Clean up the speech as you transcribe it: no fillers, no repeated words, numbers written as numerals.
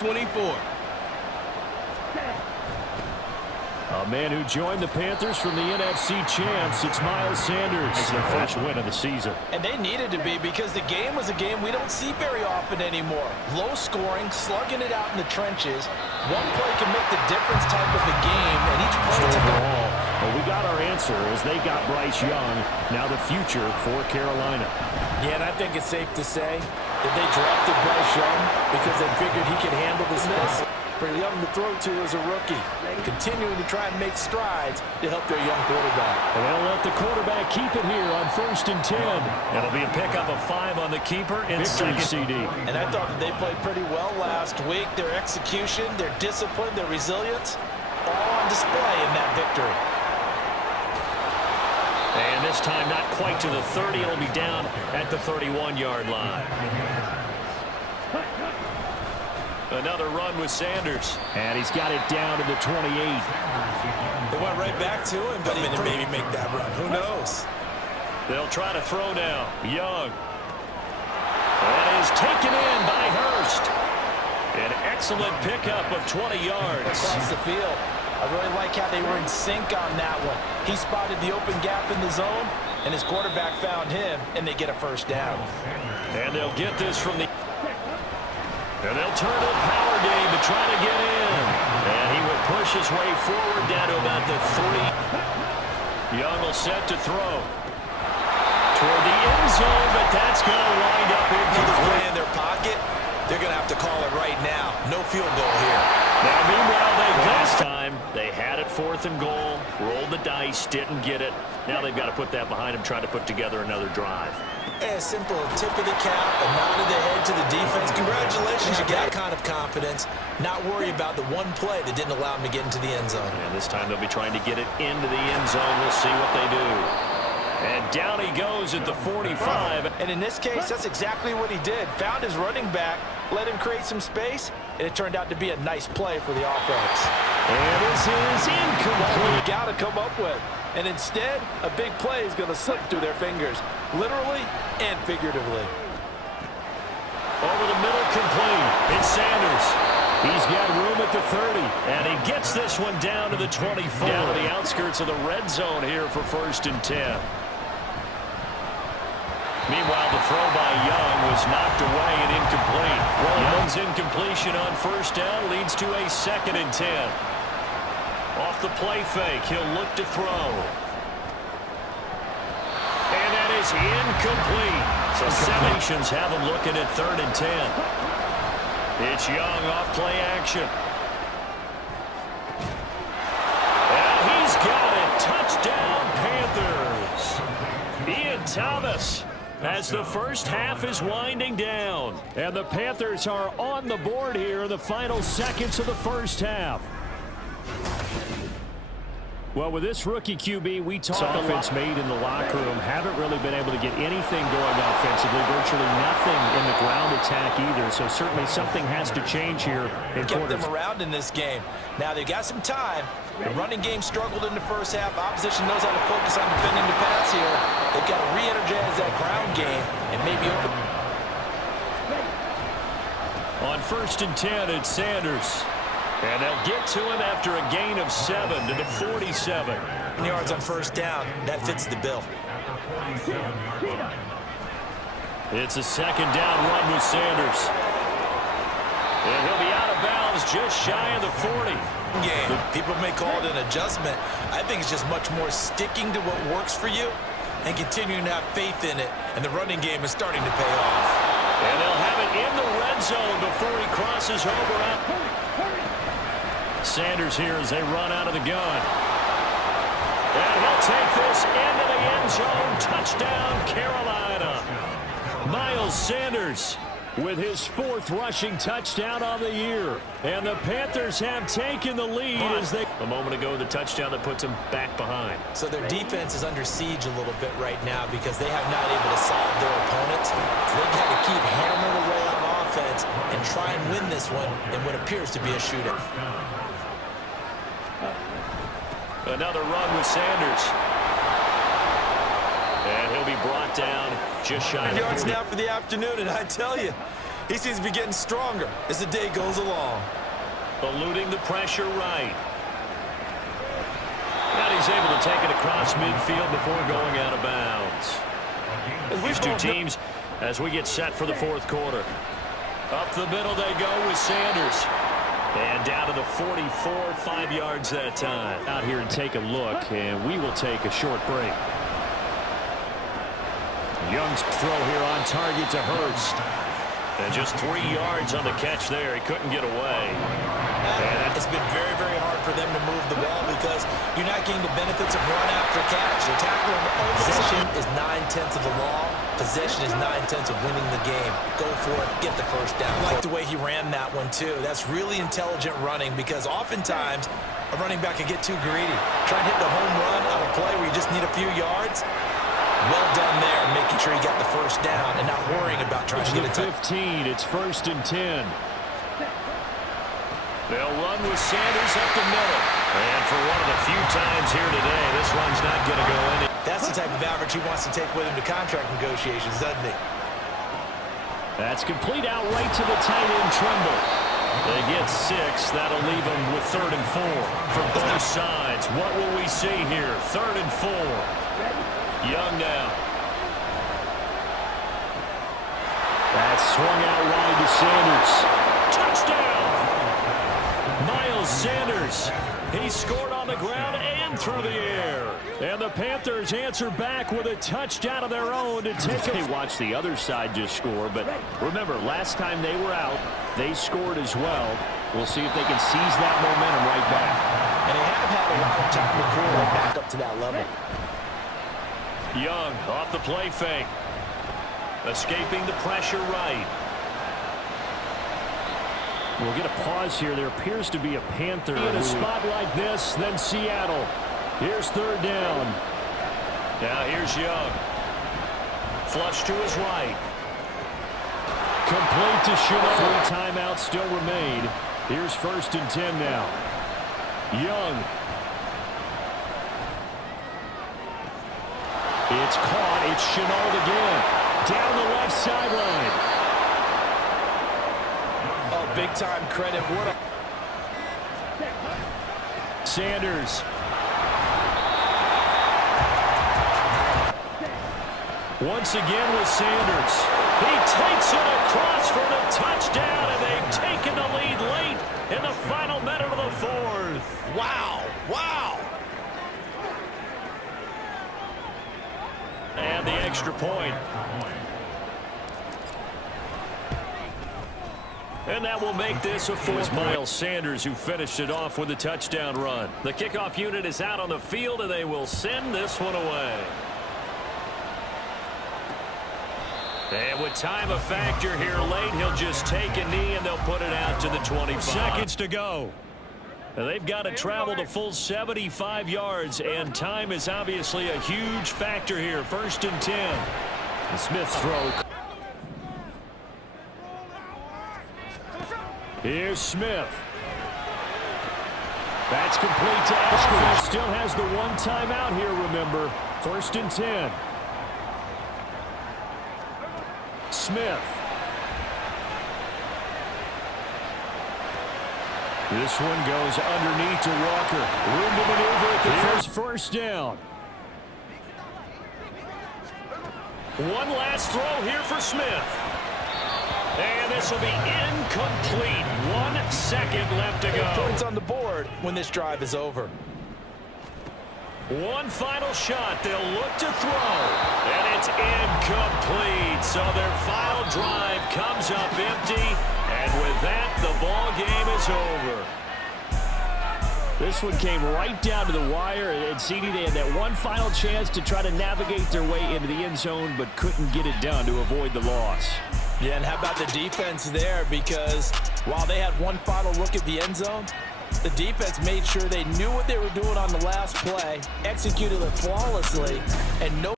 24. A man who joined the Panthers from the NFC champs, it's Miles Sanders. It's their first win of the season. And they needed to be, because the game was a game we don't see very often anymore. Low scoring, slugging it out in the trenches. One play can make the difference type of the game, and each play overall. Well, we got our answer as they got Bryce Young. Now the future for Carolina. Yeah, and I think it's safe to say that they drafted Bryce Young because they figured he could handle this mess. For Young to throw to as a rookie, continuing to try and make strides to help their young quarterback. And they'll let the quarterback keep it here on 1st and 10. It'll be a pickup of 5 on the keeper in second. CD. And I thought that they played pretty well last week. Their execution, their discipline, their resilience, all on display in that victory. And this time not quite to the 30. It'll be down at the 31-yard line. Another run with Sanders. And he's got it down to the 28. They went right back to him, but he didn't maybe make that run. Who knows? They'll try to throw now. Young. That is taken in by Hurst. An excellent pickup of 20 yards. Across the field. I really like how they were in sync on that one. He spotted the open gap in the zone, and his quarterback found him, and they get a first down. And they'll get this from the... And they'll turn to the power game to try to get in. And he will push his way forward down to about the 3. Young will set to throw. Toward the end zone, but that's going to wind up incomplete. In their pocket, they're going to have to call it right now. No field goal here. Now, meanwhile, last time they had it 4th and goal, rolled the dice, didn't get it. Now they've got to put that behind them, try to put together another drive. A simple tip of the cap, a nod of the head to the defense. Congratulations, you got that kind of confidence. Not worry about the one play that didn't allow them to get into the end zone. And this time they'll be trying to get it into the end zone. We'll see what they do. And down he goes at the 45. And in this case, that's exactly what he did. Found his running back, let him create some space, and it turned out to be a nice play for the offense. And this is incomplete. You got to come up with. And instead, a big play is going to slip through their fingers, literally and figuratively. Over the middle, complete. It's Sanders. He's got room at the 30. And he gets this one down to the 24. Down to the outskirts of the red zone here for 1st and 10. Meanwhile, the throw by Young was knocked away and incomplete. Young's incompletion on 1st down leads to a 2nd and 10. Off the play fake, he'll look to throw. And that is incomplete. So Seahawks have him looking at 3rd and 10. It's Young off play action. And he's got it. Touchdown, Panthers. Ian Thomas as the first half is winding down. And the Panthers are on the board here in the final seconds of the first half. Well, with this rookie QB, we talk offense made in the locker room. Haven't really been able to get anything going offensively. Virtually nothing in the ground attack either. So certainly something has to change here in kept them around in this game. Now they've got some time. The running game struggled in the first half. Opposition knows how to focus on defending the pass here. They've got to re-energize that ground game and maybe open. On 1st and 10, it's Sanders. And they'll get to him after a gain of 7 to the 47. Yards on 1st down. That fits the bill. It's a 2nd down run with Sanders. And he'll be out of bounds just shy of the 40. Game. People may call it an adjustment. I think it's just much more sticking to what works for you and continuing to have faith in it. And the running game is starting to pay off. And they'll have it in the red zone before he crosses over out. Sanders here as they run out of the gun. And he'll take this into the end zone. Touchdown, Carolina. Miles Sanders with his 4th rushing touchdown on the year. And the Panthers have taken the lead as they... A moment ago, the touchdown that puts them back behind. So their defense is under siege a little bit right now because they have not able to solve their opponents. So they've got to keep hammering away on offense and try and win this one in what appears to be a shootout. Another run with Sanders. And he'll be brought down just shy of 40. Yards now for the afternoon, and I tell you, He seems to be getting stronger as the day goes along. Eluding the pressure right. And he's able to take it across midfield before going out of bounds. These two teams as we get set for the fourth quarter. Up the middle they go with Sanders. And down to the 44, 5 yards that time. Out here and take a look, and we will take a short break. Young's throw here on target to Hurst. And just 3 yards on the catch there. He couldn't get away. And it's been very, very hard for them to move the ball because you're not getting the benefits of run after catch. They're tackling possession is 9/10 of the law. Possession is 9/10 of winning the game. Go for it. Get the first down. I like the way he ran that one, too. That's really intelligent running because oftentimes a running back can get too greedy. Try and hit the home run on a play where you just need a few yards. Well done there, making sure you got the first down and not worrying about trying to get it. 15. It's 1st and 10. They'll run with Sanders up the middle. And for one of the few times here today, this run's not going to go in. That's the type of average he wants to take with him to contract negotiations, doesn't he? That's complete out right to the tight end, Tremble. They get 6. That'll leave them with 3rd and 4 for both sides. What will we see here? 3rd and 4. Young now. That's swung out wide to Sanders. Touchdown! Miles Sanders. He scored on the ground and through the air. And the Panthers answer back with a touchdown of their own to take it. They watched the other side just score, but remember, last time they were out, they scored as well. We'll see if they can seize that momentum right back. And they have had a lot of time before they back up to that level. Young off the play fake. Escaping the pressure right. We'll get a pause here. There appears to be a Panther in a spot like this, then Seattle. Here's 3rd down. Now here's Young. Flush to his right. Complete to Chanel. 3 timeouts still remain. Here's 1st and 10 now. Young. It's caught. It's Chenault again. Down the left sideline. Oh, big-time credit. What a... Sanders. Once again with Sanders. He takes it across for the touchdown, and they've taken the lead late in the final minute of the 4th. Wow. Wow. And the extra point. And that will make this a 4th. Miles Sanders who finished it off with a touchdown run. The kickoff unit is out on the field, and they will send this one away. And with time a factor here late, he'll just take a knee, and they'll put it out to the 25. Seconds to go. Now they've got to travel the full 75 yards, and time is obviously a huge factor here. 1st and 10. The Smith's throw. Here's Smith. That's complete to Ashford. Still has the 1 timeout here, remember. 1st and 10. Smith. This one goes underneath to Walker. Room to maneuver at the first down. One last throw here for Smith. And this will be incomplete. 1 second left to go. Points on the board when this drive is over. One final shot. They'll look to throw. And it's incomplete. So their final drive comes up empty. And with that, the ball game is over. This one came right down to the wire. And CD, they had that one final chance to try to navigate their way into the end zone, but couldn't get it done to avoid the loss. Yeah, and how about the defense there? Because while they had one final look at the end zone, the defense made sure they knew what they were doing on the last play, executed it flawlessly, and no